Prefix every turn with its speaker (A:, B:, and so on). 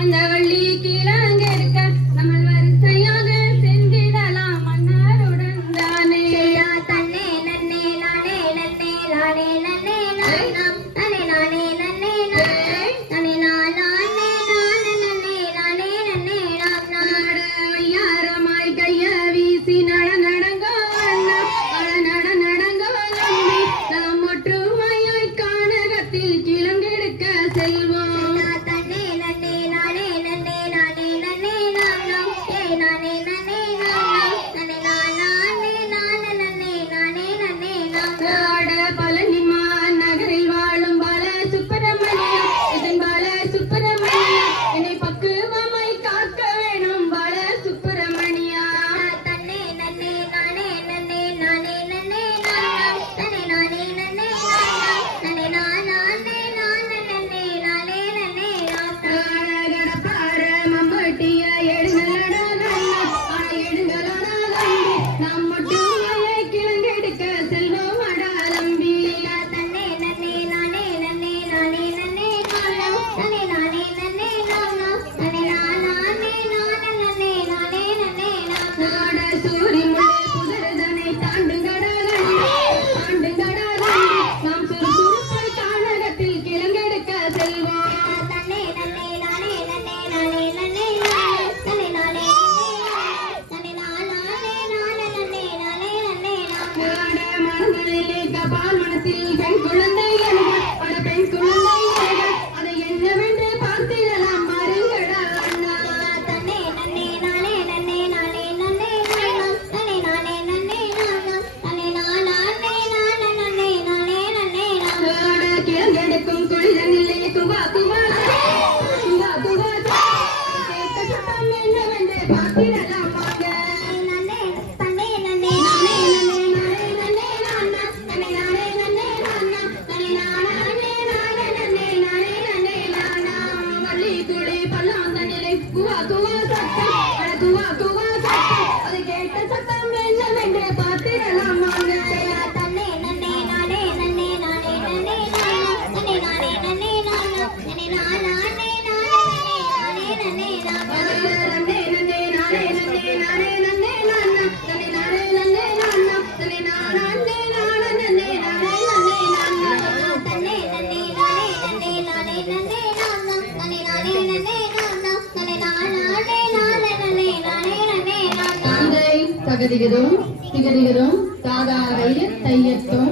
A: அந்த வள்ளி கீழே மரங்களிலே தபால் மனத்தில் பெண் குழந்தை ஒரு பெண் குழந்தை அதை என்னவென்று பார்த்திடலாம். மறையடா அண்ணா.
B: தன்னே நன்னே நானே நன்னே நானே நன்னே நானா தன்னே நானே நன்னே நானா தன்னே நானா அண்ணே நானா நன்னே நானே நன்னே நானா
A: கிழங்கெடுக்கும் குளிர நிலைய குவா குவா. குவா குவா. என்னவென்று பார்த்திடலாம். 아, 하나, 둘, தகதிகதும் திகதிகதும் தாதாரைய தையத்தும்